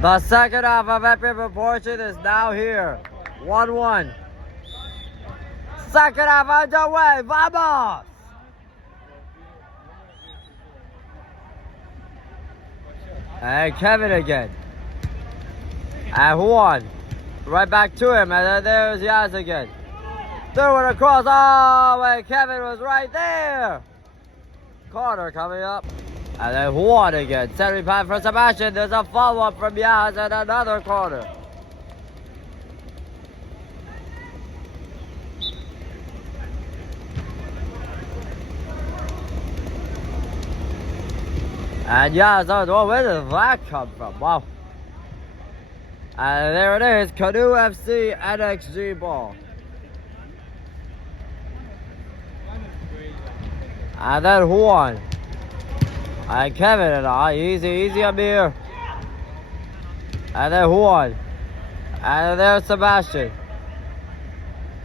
The second half of epic proportion is now here. 1-1. Second half underway. Vamos! And Kevin again. And Juan. Right back to him. And then there's Yaz again. Threw it across. Oh, and Kevin was right there. Carter coming up. And then Juan again. 75 for Sebastian. There's a follow-up from Yaz and another corner. And Yaz, oh, where did that come from? Wow. And there it is. Canoe FC NXG ball. And then Juan. And Kevin and I, easy Amir. And then Juan. And there's Sebastian.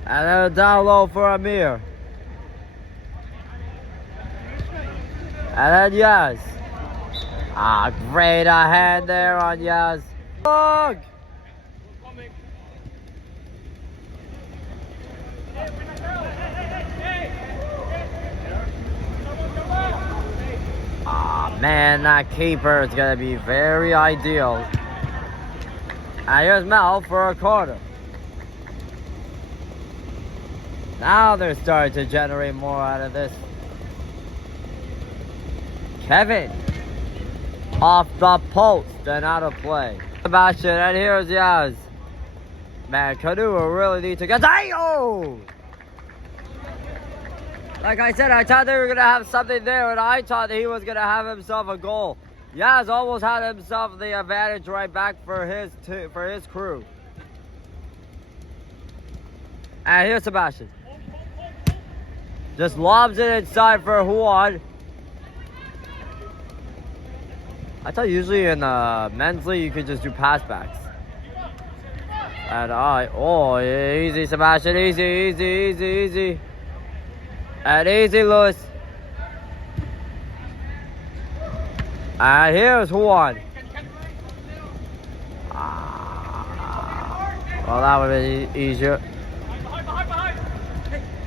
And then down low for Amir. And then Yaz. Ah, great hand there on Yaz. Look! Man, that keeper is going to be very ideal. And here's Mel for a corner. Now they're starting to generate more out of this. Kevin. Off the post and out of play. Sebastian, and here's Yaz. Man, Canoe will really need to get... Oh! Like I said, I thought they were going to have something there, and I thought that he was going to have himself a goal. Yaz almost had himself the advantage right back for his crew. And here's Sebastian. Just lobs it inside for Juan. I thought usually in men's league you could just do pass backs. And oh, easy Sebastian, easy. And easy, Lewis. And here's Juan. Well, that would have been easier.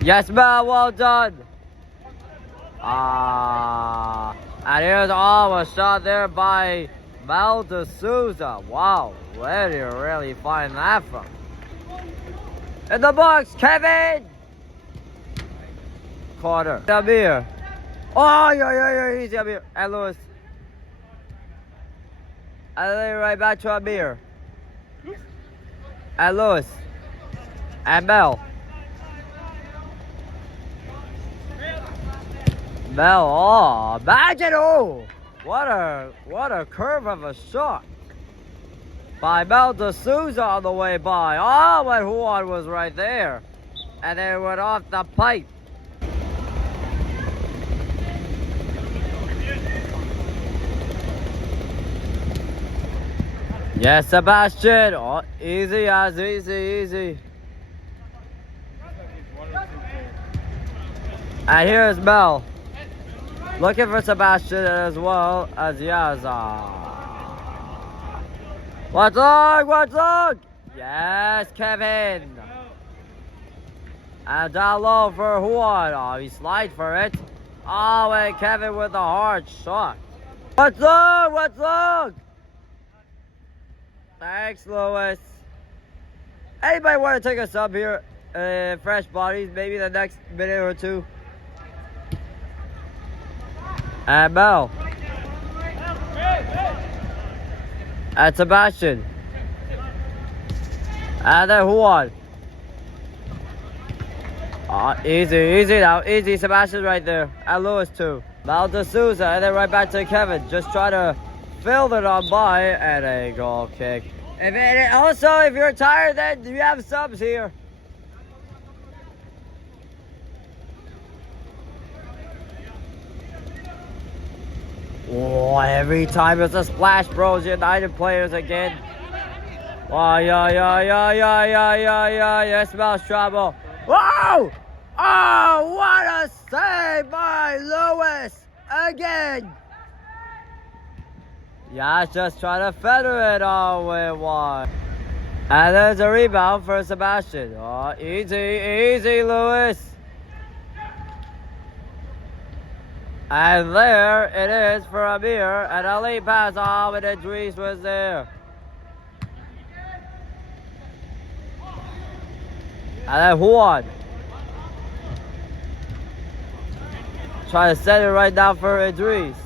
Yes, man, well done. And here's a shot there by Mel D'Souza. Wow, where do you really find that from? In the box, Kevin! Carter. Amir. Oh, yeah, easy, Amir. And Lewis. And then right back to Amir. And Lewis. And Mel. Mel, oh, imagine, oh! What a curve of a shot. By Mel D'Souza on the way by. Oh, and Juan was right there. And then it went off the pipe. Yes, Sebastian. Oh, easy, as easy. And here's Mel. Looking for Sebastian as well as Yaz. What's long? Yes, Kevin. And down low for Juan. Oh, he slid for it. Oh, and Kevin with a hard shot. What's long? Thanks, Lewis. Anybody want to take a sub here? Fresh bodies, maybe the next minute or two. And Mel. And Sebastian. And then Juan. Easy now. Easy, Sebastian right there. And Lewis too. Mel D'Souza. And then right back to Kevin. Just try to fill it on by. And a goal kick. Also, if you're tired, then you have subs here. Oh, every time it's a Splash Bros United players again. Oh, yeah. Yes, Mouse trouble. Whoa! Oh, what a save by Lewis again. Yaz just trying to feather it all with one. And there's a rebound for Sebastian. Oh, easy, Lewis. And there it is for Amir. And a late pass. Oh, but Idris was there. And then Juan. Trying to set it right down for Idris.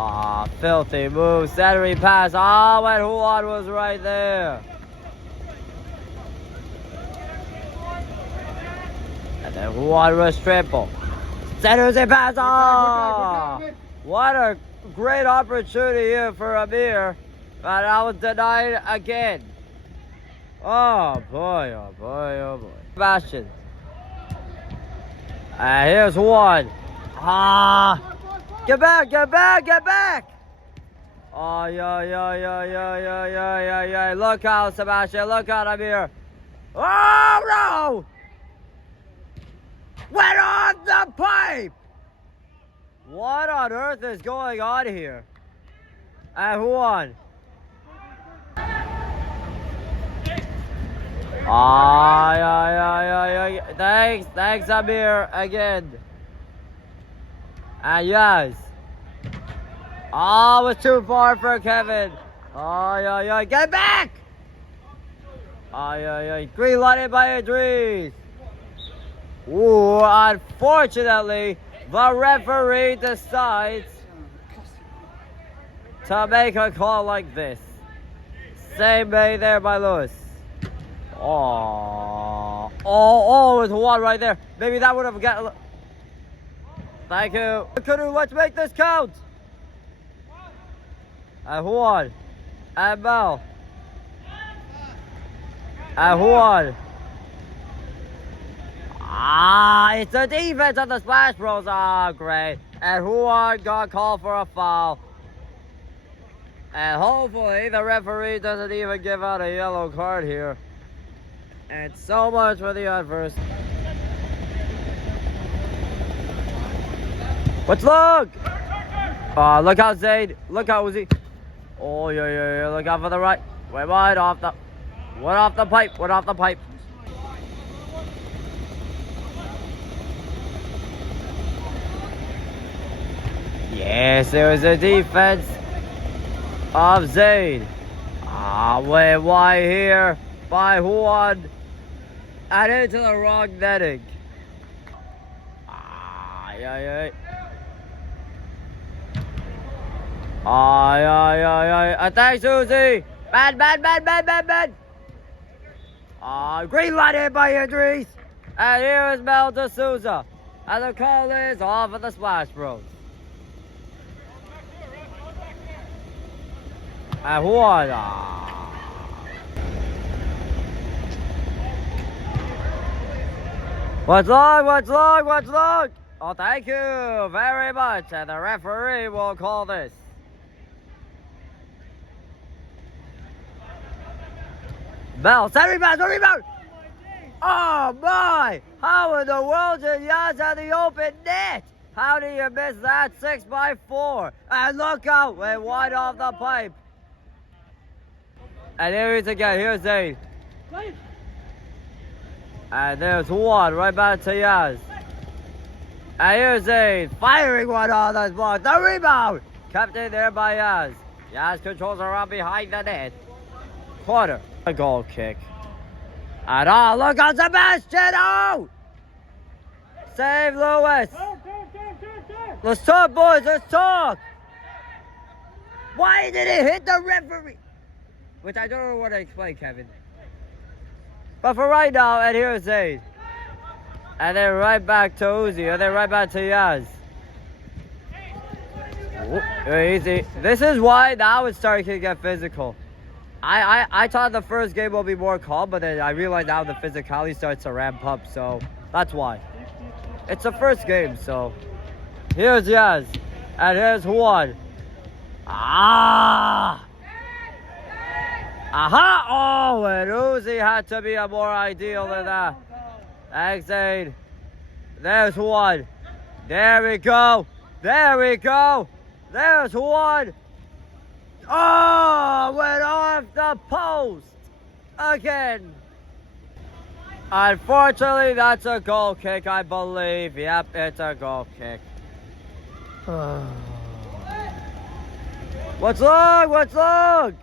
Ah, oh, filthy move. Centering pass. Oh, and Juan was right there. And then Juan was triple. Centers a pass. Oh, what a great opportunity here for Amir. But I was denied again. Oh boy, oh boy, oh boy. Sebastian. And here's Juan. Ah. Get back, get back, get back! Oh, yeah. Look out, Sebastian. Look out, Amir. Oh, no! Went off the pipe! What on earth is going on here? And Juan. Oh, yeah. Thanks, Amir, again. And yes. Oh, it was too far for Kevin. Oh, yeah. Get back! Oh, yeah. Green lighted by Idris. Ooh, unfortunately, the referee decides to make a call like this. Same made there by Lewis. Oh, it's one right there. Maybe that would have got. Thank you. Canoe, let's make this count. And Juan. And Mel. And Juan. Ah, it's the defense of the Splash Bros. Ah, great. And Juan got called for a foul. And hopefully the referee doesn't even give out a yellow card here. And so much for the adverse. Let's look! Look out, Zayd. Look out, Uzi. Oh, yeah. Look out for the right. Wait, wide off the... Went off the pipe. Yes, it was a defense of Zayd. Wait, why here? By Juan. And into the wrong netting. Yeah. Thanks, Susie. Bad. Green light in by Idris. And here is Mel D'Souza. And the call is off of the Splash Bros. And Juan. What's long? Oh, thank you very much. And the referee will call this. Bell, set rebound. Oh my! How in the world did Yaz have the open net? How do you miss that 6x4? And look out, went wide off the pipe. And here he is again, here's Zayd. And there's Juan, right back to Yaz. And here's Zayd, firing one on this block. The rebound! Kept in there by Yaz. Yaz controls around behind the net. Corner. A goal kick. And look on Sebastian! Oh! Save Lewis! Let's talk, boys, let's talk! Why did it hit the referee? Which I don't know what to explain, Kevin. But for right now, and here's Zayd. And then right back to Uzi, and then right back to Yaz. Easy. This is why now it's starting to get physical. I thought the first game will be more calm, but then I realized now the physicality starts to ramp up, so that's why. It's the first game, so. Here's Yaz. And here's Juan. Aha! Oh, and Uzi had to be a more ideal than that. Thanks, Zayd. There's Juan. There we go. There's Juan. Oh, went off the post again. Unfortunately, that's a goal kick, I believe. Yep, it's a goal kick. What's long? What's long?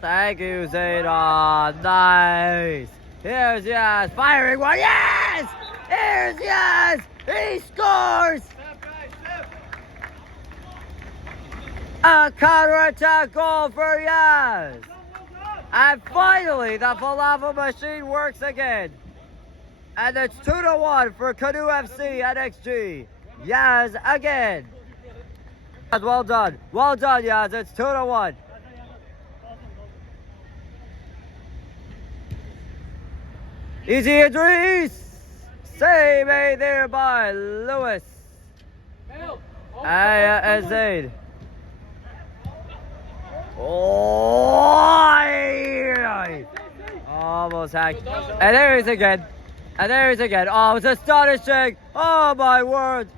Thank you, Zayd. Oh, nice. Here's Yaz. Firing one. Yes! Here's Yaz. He scores. A counter-attack goal for Yaz. And finally, the falafel machine works again. And it's 2-1 for Canoe FC NXG. Yaz again. Well done. Well done, Yaz. It's 2-1. Easy Idris. Save made there by Lewis. And Zayd. Oh, almost hacked. And there he is again. And there he is again. Oh, it's astonishing. Oh, my word.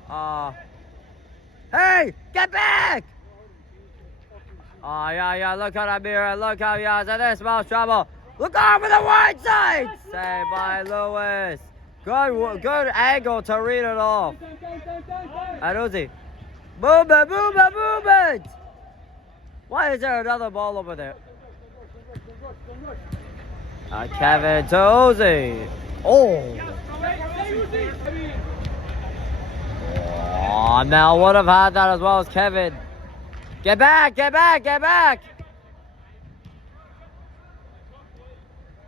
Hey, get back. Oh, yeah. Look at Amir. Look how Yaz in this small trouble. Look over the wide side. Saved by Lewis. Good angle to read it off. And Uzi. Movement. Why is there another ball over there? Kevin to Uzi. Oh, Mel would have had that as well as Kevin. Get back.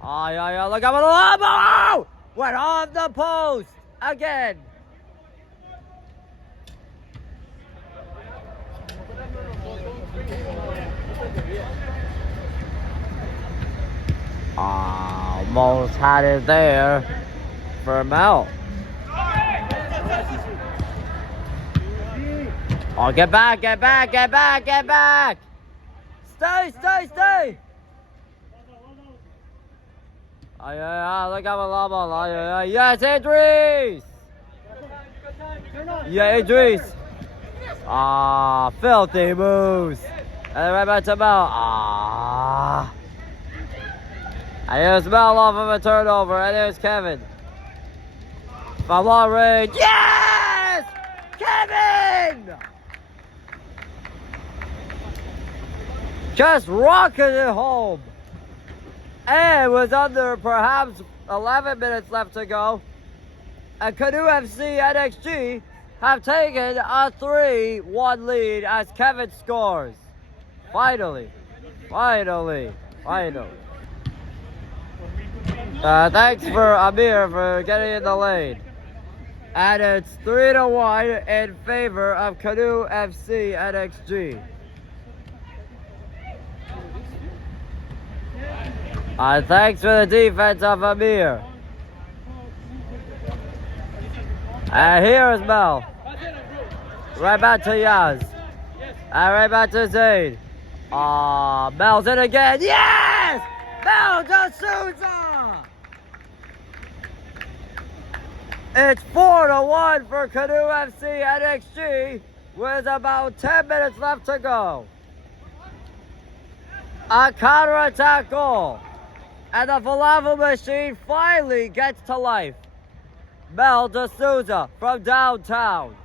Oh, yeah, look out for the lob. Went off the post again. Almost had it there for Mel. Oh, get back. Stay. Oh, yeah, look at the lob. Oh, yeah. Yes, Idris. Yeah, Idris. Filthy moves. And right back to Mel. And here's Mel off of a turnover. And here's Kevin. From long range. Yes! Kevin! Just rocking it home. And was under perhaps 11 minutes left to go. And Canoe FC NXG have taken a 3-1 lead as Kevin scores. Finally. Thanks for Amir for getting in the lane. And it's 3-1 in favor of Canoe FC NXG. Thanks for the defense of Amir. And here's Mel. Right back to Yaz. And right back to Zayd. Mel's in again. Yes! Mel to Souza! It's 4-1 for Canoe FC NXG with about 10 minutes left to go. A counter-attack goal. And the falafel machine finally gets to life. Mel D'Souza from downtown.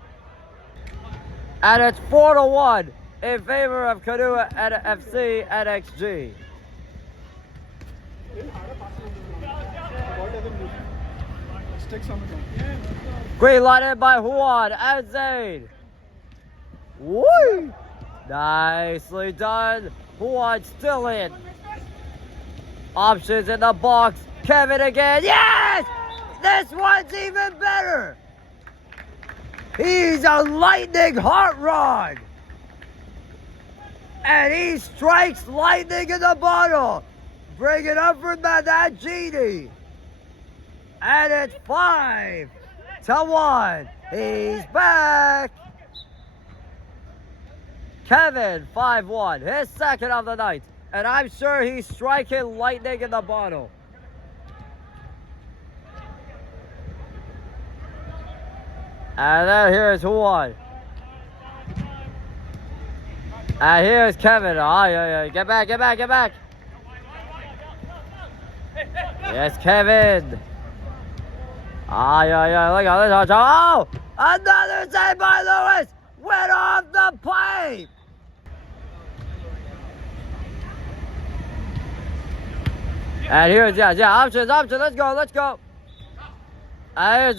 And it's 4-1 in favor of Canoe FC NXG. Green lighted by Juan and Zayd. Woo! Nicely done. Juan still in. Options in the box. Kevin again. Yes! This one's even better. He's a lightning hot rod. And he strikes lightning in the bottle. Bring it up for that genie. And it's 5-1. He's back. Kevin, 5-1. His second of the night. And I'm sure he's striking lightning in the bottle. And then here's Juan. And here's Kevin. Oh, yeah. Get back. Yes, Kevin. Ah, yeah. Look at this. Oh! Another save by Lewis! Went off the pipe! And here's, options. Let's go. And here's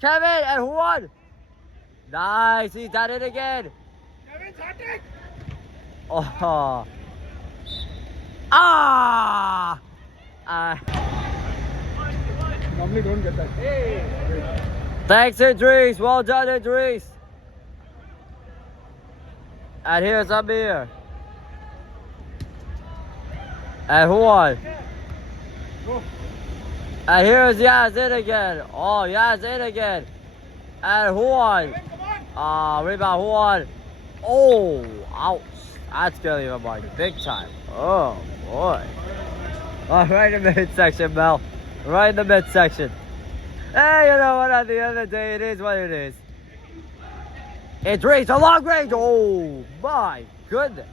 Kevin and Juan. Nice, he's done it again. Kevin's hot take. Oh. Normally don't get that. Hey. Thanks, Idris. Well done, Idris. And here's Amir. And Juan. And here's Yaz in again. Oh, Yaz in again. And Juan. Rebound Juan. Oh, ouch. That's gonna leave a mark big time. Oh, boy. Oh, right in the midsection, Mel. Right in the midsection. Hey, you know what? At the end of the day, it is what it is. Idris, a long range. Oh, my goodness.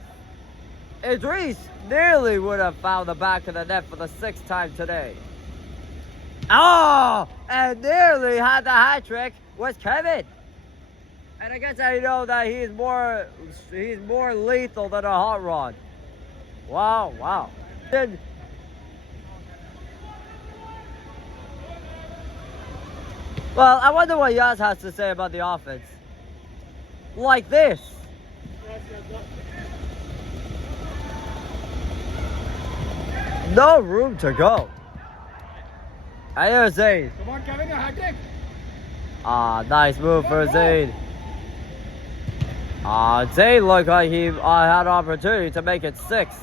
Idris nearly would have found the back of the net for the 6th time today. Oh, and nearly had the hat trick was Kevin. And I guess I know that he's more lethal than a hot rod. Wow. Well, I wonder what Yaz has to say about the offense. Like this. No room to go. I hear Zayd. Come on, Kevin, your hat trick. Nice move for Zayd. Zayd looked like he had an opportunity to make it 6.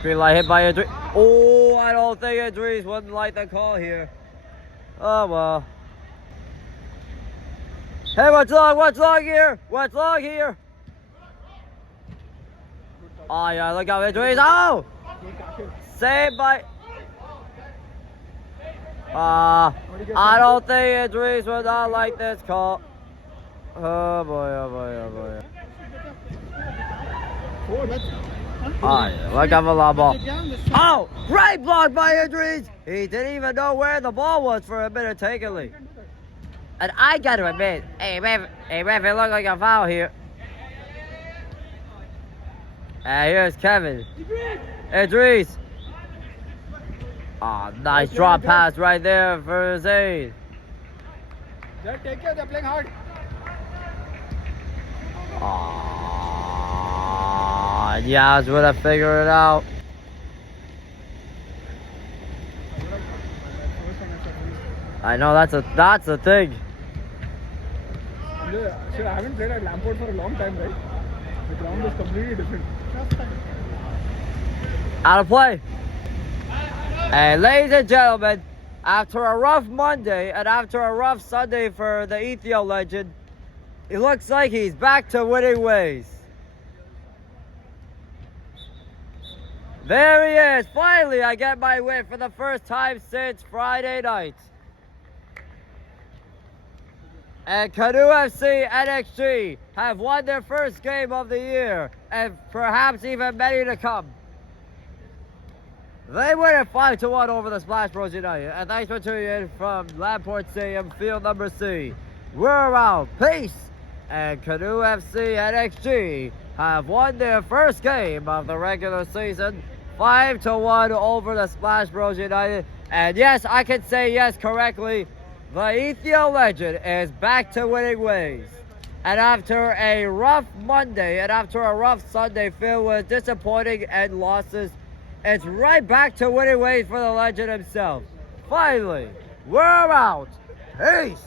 Green light hit by Idris. Oh, I don't think Idris wouldn't like the call here. Oh, well. Hey, what's long here? Oh, yeah, look out, Idris. Oh! Saved by... I don't think Idris would not like this call. Oh boy. Look at the long ball. Oh, great block by Idris. He didn't even know where the ball was for a minute, takenly. And I got to admit, hey ref, it looked like a foul here. And here's Kevin. Idris. Nice drop pass right there for Zayd. Take care, they're playing hard. Yaz would have figured it out. I know that's a thing. Sir, I haven't played at Lamport for a long time, right? The ground is completely different. Out of play. And ladies and gentlemen, after a rough Monday and after a rough Sunday for the Ethio legend, it looks like he's back to winning ways. There he is. Finally, I get my win for the first time since Friday night. And Canoe FC NXG have won their first game of the year, and perhaps even many to come. They win it 5-1 over the Splash Bros United. And thanks for tuning in from Lamport Stadium, field number C. We're around. Peace. And Canoe FC NXG have won their first game of the regular season, 5-1 over the Splash Bros United. And yes, I can say yes correctly. The Ethio legend is back to winning ways. And after a rough Monday and after a rough Sunday filled with disappointing and losses, it's right back to winning ways for the legend himself. Finally, we're out. Peace.